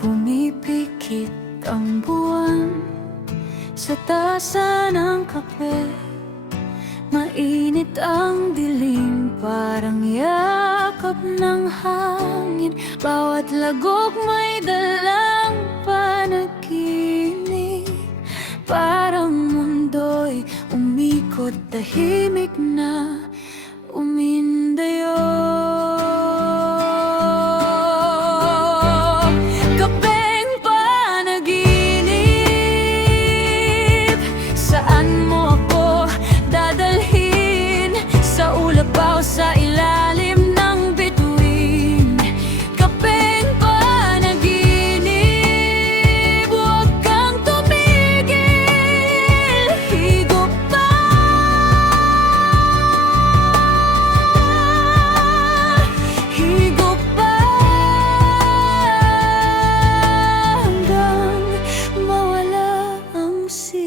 Pumipikit ang buwan sa tasa ng kape. Mainit ang dilim, parang yakap ng hangin. Bawat lagok may dalang panaginip. Parang mundo'y umikot tahimik na música.